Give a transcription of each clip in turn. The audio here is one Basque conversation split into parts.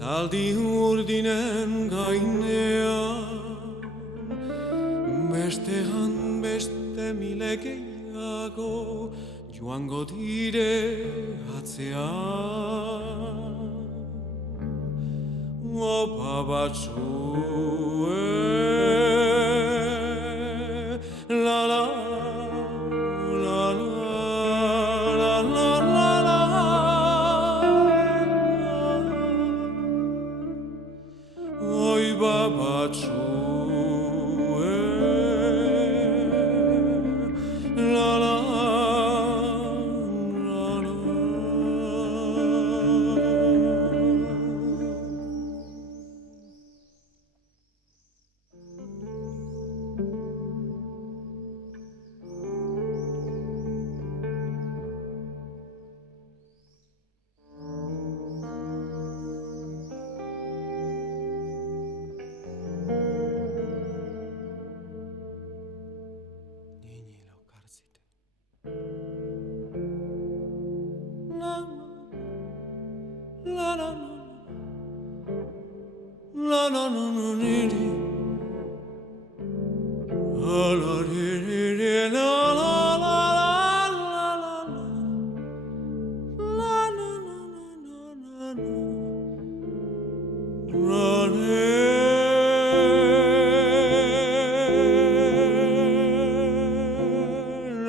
Zaldi urdinen gainean bestean beste mile gehiago joango dire atzean. Opa batzue la la la la la la la oi babatzue la la la la la la ni la la la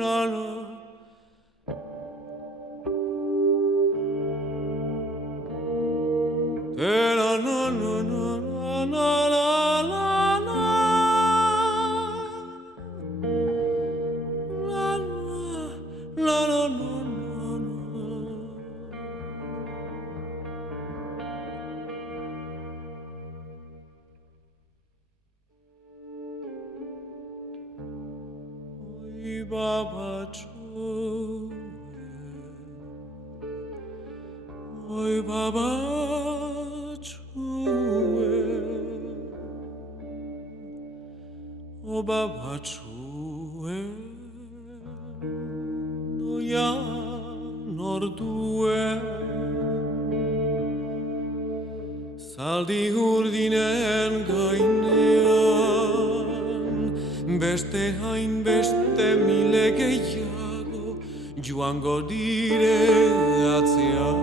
la la oi babatzue o babatzue noia nordue zaldi urdinen gainean beste hain beste mile gehiago joango dire atzean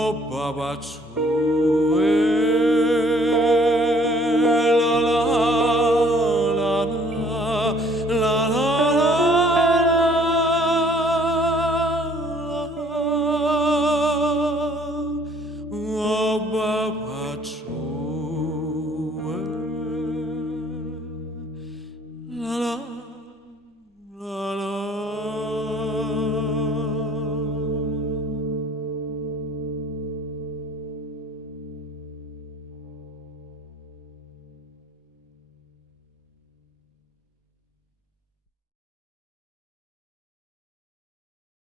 opa batzue